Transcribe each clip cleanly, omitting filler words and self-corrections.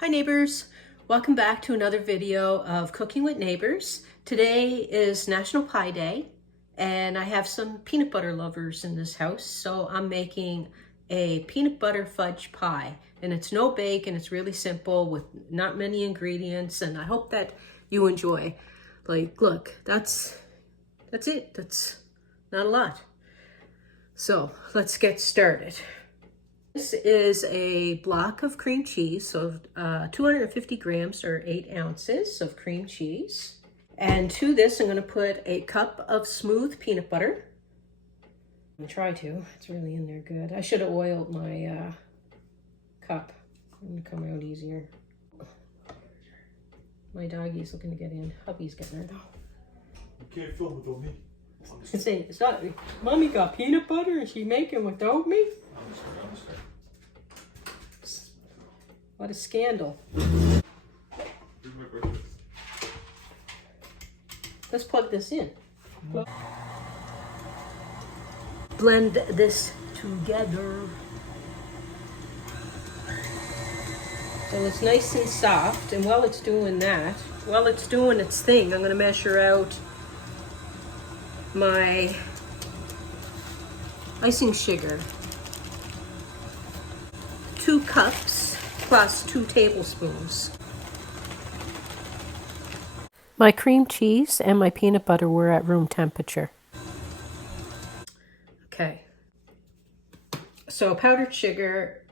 Hi neighbors, welcome back to another video of Cooking with Neighbors. Today is National Pie Day and I have some peanut butter lovers in this house, so I'm making a peanut butter fudge pie, and it's no bake and it's really simple with not many ingredients, and I hope that you enjoy. Like, look, that's it. That's not a lot. So let's get started. This is a block of cream cheese, so 250 grams or 8 ounces of cream cheese. And to this, I'm going to put a cup of smooth peanut butter. I'm going to try to. It's really in there good. I should have oiled my cup. It's going to come out easier. My doggy's looking to get in. Hubby's getting her though. You can't film without me. It's saying, Mommy got peanut butter and she making without me? I'm sorry. What a scandal. Here's my breakfast. Let's plug this in. Blend this together. So it's nice and soft, and while it's doing that, while it's doing its thing, I'm going to measure out my icing sugar. 2 cups plus 2 tablespoons. My cream cheese and my peanut butter were at room temperature. Okay. So powdered sugar,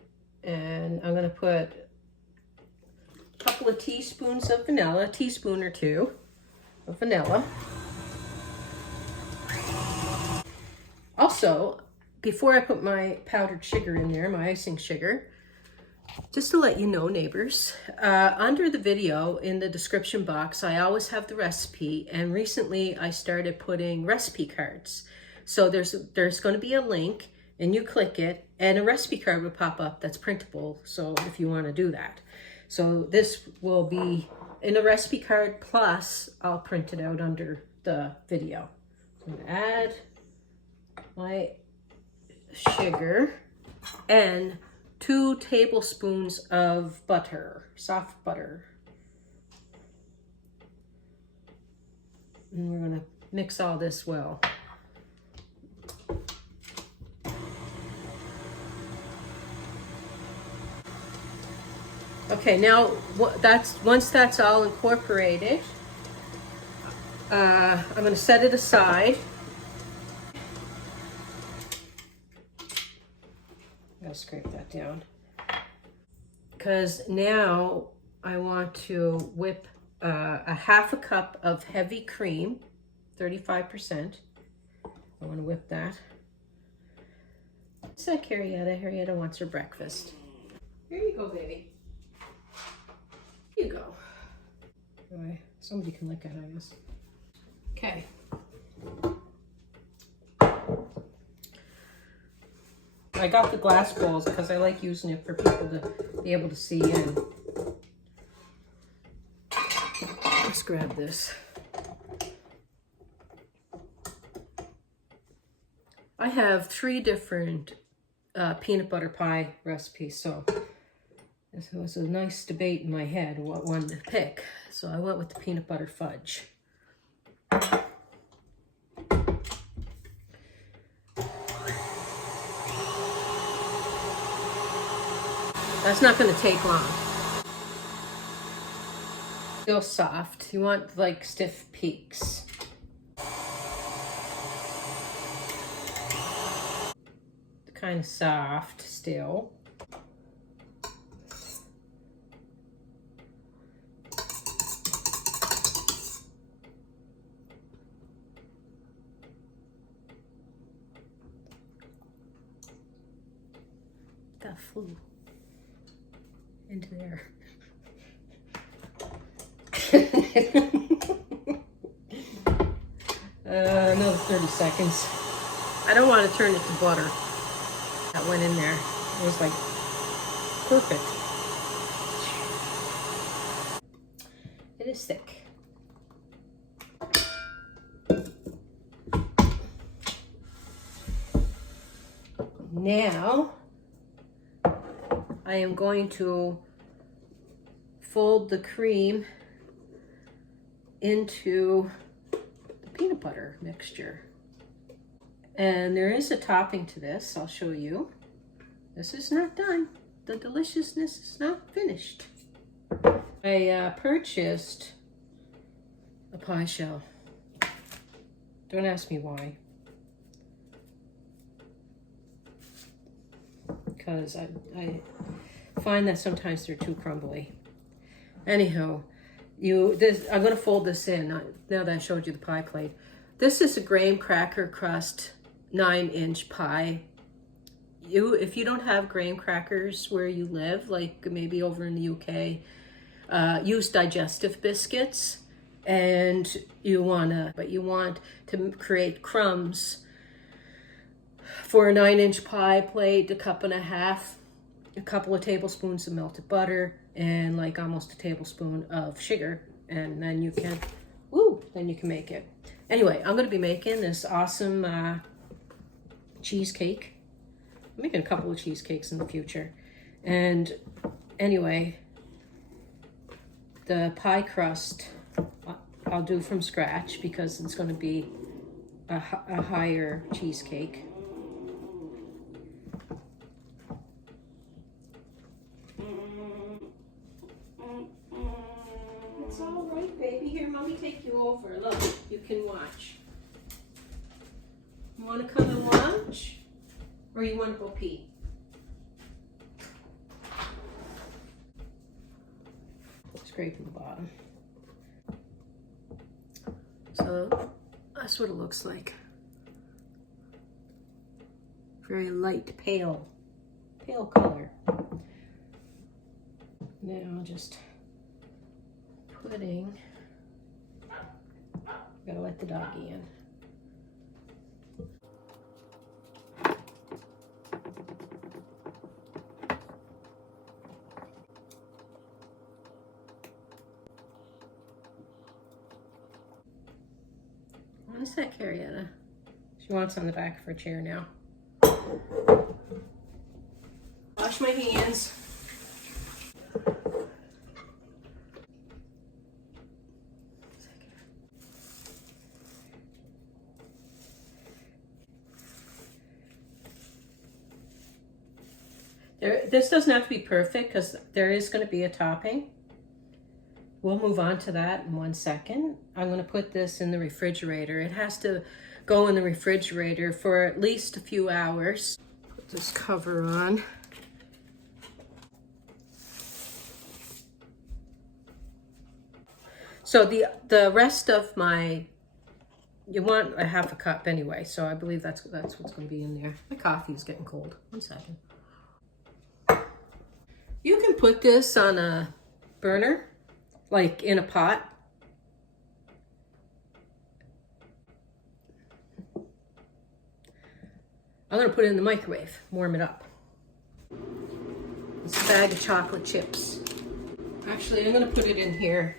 and I'm going to put a couple of teaspoons of vanilla, a teaspoon or 2 of vanilla. Also, before I put my powdered sugar in there, my icing sugar, just to let you know, neighbors, under the video in the description box, I always have the recipe, and recently I started putting recipe cards. So there's going to be a link, and you click it, and a recipe card will pop up that's printable, so if you want to do that. So this will be in a recipe card, plus I'll print it out under the video. So I'm going to add my sugar and 2 tablespoons of butter, soft butter. And we're going to mix all this well. Okay, now once that's all incorporated, I'm going to set it aside. I'll scrape that down, because now I want to whip a half a cup of heavy cream, 35%. I want to whip that. What's that, Jerri-ellen? Jerri-ellen wants her breakfast. Here you go, baby. Here you go. Anyway, somebody can look at it, I guess. Okay. I got the glass bowls because I like using it for people to be able to see in. Let's grab this. I have 3 different peanut butter pie recipes, so this was a nice debate in my head what one to pick. So I went with the peanut butter fudge. That's not going to take long. Still soft. You want like stiff peaks. Kind of soft still. That flew into there. Another 30 seconds. I don't want to turn it to butter. That went in there. It was like perfect. It is thick. Now I am going to fold the cream into the peanut butter mixture. And there is a topping to this, I'll show you. This is not done. The deliciousness is not finished. I purchased a pie shell. Don't ask me why. Because I find that sometimes they're too crumbly. Anyhow, I'm gonna fold this in now that I showed you the pie plate. This is a graham cracker crust 9-inch pie. If you don't have graham crackers where you live, like maybe over in the UK, use digestive biscuits, and you want to create crumbs for a 9-inch pie plate, a cup and a half, a couple of tablespoons of melted butter, and like almost a tablespoon of sugar, and then you can make it. Anyway, I'm going to be making this awesome cheesecake. I'm making a couple of cheesecakes in the future. And anyway, the pie crust I'll do from scratch because it's going to be a higher cheesecake. It's all right, baby. Here, mommy, take you over. Look, you can watch. You want to come and watch? Or you want to go pee? Scraping the bottom. So that's what it looks like. Very light, pale color. Now just putting, gotta let the doggy in. What is that, Jerri-ellen? She wants on the back of her chair now. Wash my hands. This doesn't have to be perfect because there is going to be a topping. We'll move on to that in 1 second. I'm going to put this in the refrigerator. It has to go in the refrigerator for at least a few hours. Put this cover on. So the rest of my, you want a half a cup anyway, so I believe that's what's going to be in there. My coffee is getting cold. 1 second. You can put this on a burner, like in a pot. I'm gonna put it in the microwave, warm it up. It's a bag of chocolate chips. Actually, I'm gonna put it in here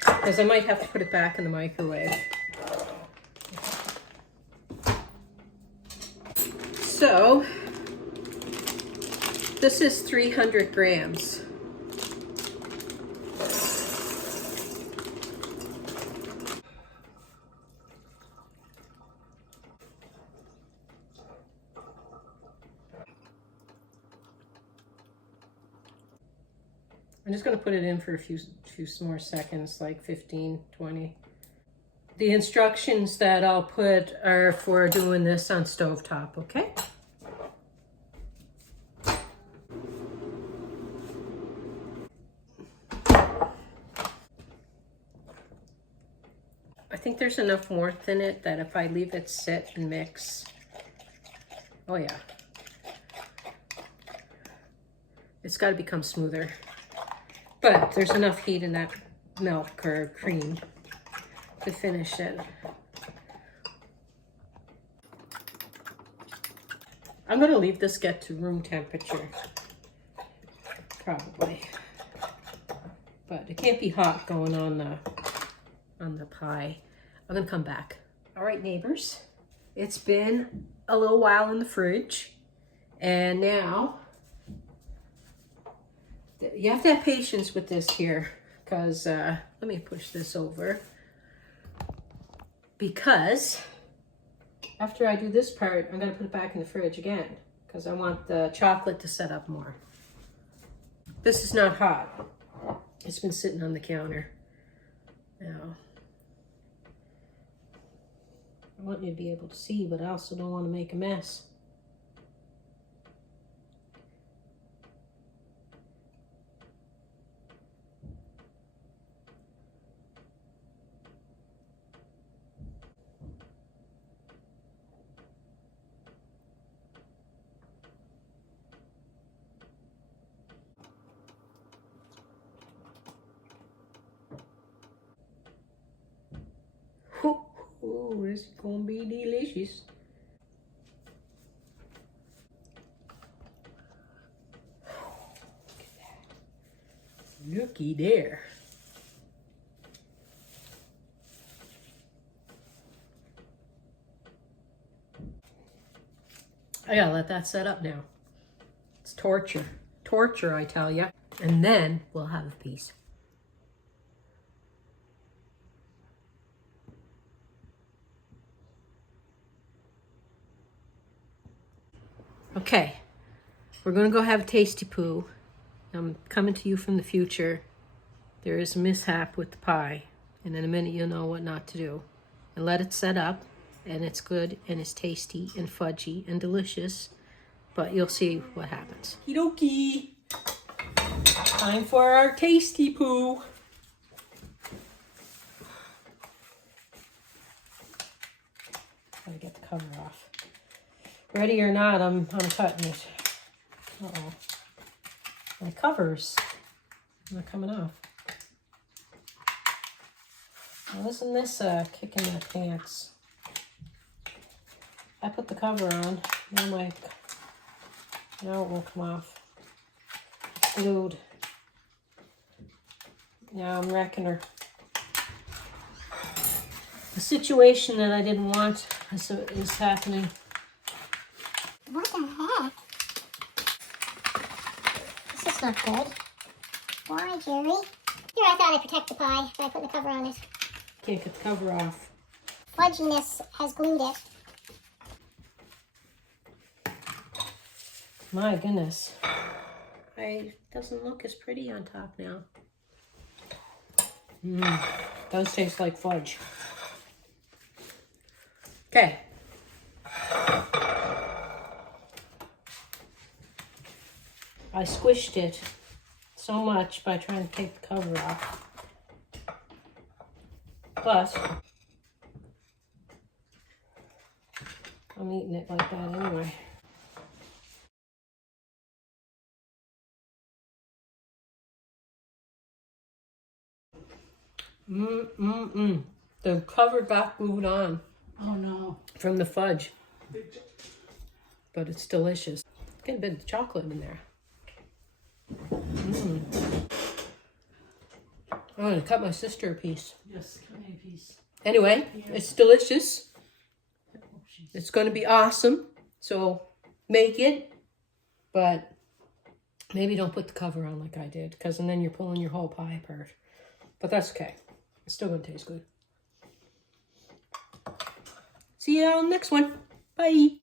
because I might have to put it back in the microwave. So, this is 300 grams. I'm just going to put it in for a few more seconds, like 15, 20. The instructions that I'll put are for doing this on stovetop, okay? I think there's enough warmth in it that if I leave it sit and mix, oh yeah, it's got to become smoother. But there's enough heat in that milk or cream to finish it. I'm going to leave this get to room temperature, probably. But it can't be hot going on the pie. I'm going to come back. All right, neighbors, it's been a little while in the fridge, and now You have to have patience with this here, because let me push this over. Because after I do this part, I'm going to put it back in the fridge again, because I want the chocolate to set up more. This is not hot. It's been sitting on the counter. Now, I want you to be able to see, but I also don't want to make a mess. Oh, this is gonna be delicious. Look at that. Looky there. I gotta let that set up now. It's torture. Torture, I tell ya. And then we'll have a piece. Okay, we're gonna go have a tasty poo. I'm coming to you from the future. There is a mishap with the pie, and in a minute you'll know what not to do. And let it set up, and it's good, and it's tasty, and fudgy, and delicious, but you'll see what happens. Okie dokie. Time for our tasty poo. Gotta get the cover off. Ready or not, I'm cutting it. Uh-oh. My cover's not coming off. Well, isn't this a kick in the pants? I put the cover on. Now it won't come off. It's glued. Now I'm wrecking her. The situation that I didn't want is happening. What the heck? This is not good. Why, Jerry? Here, I thought I'd protect the pie by putting the cover on it. Can't get the cover off. Fudginess has glued it. My goodness. It doesn't look as pretty on top now. Does taste like fudge. Okay. I squished it so much by trying to take the cover off. But I'm eating it like that anyway. The cover got glued on. Oh no. From the fudge. But it's delicious. Get a bit of chocolate in there. I'm gonna cut my sister a piece. Yes, cut me a piece. Anyway, it's delicious. It's gonna be awesome. So make it, but maybe don't put the cover on like I did, because then you're pulling your whole pie apart. But that's okay. It's still gonna taste good. See you on the next one. Bye.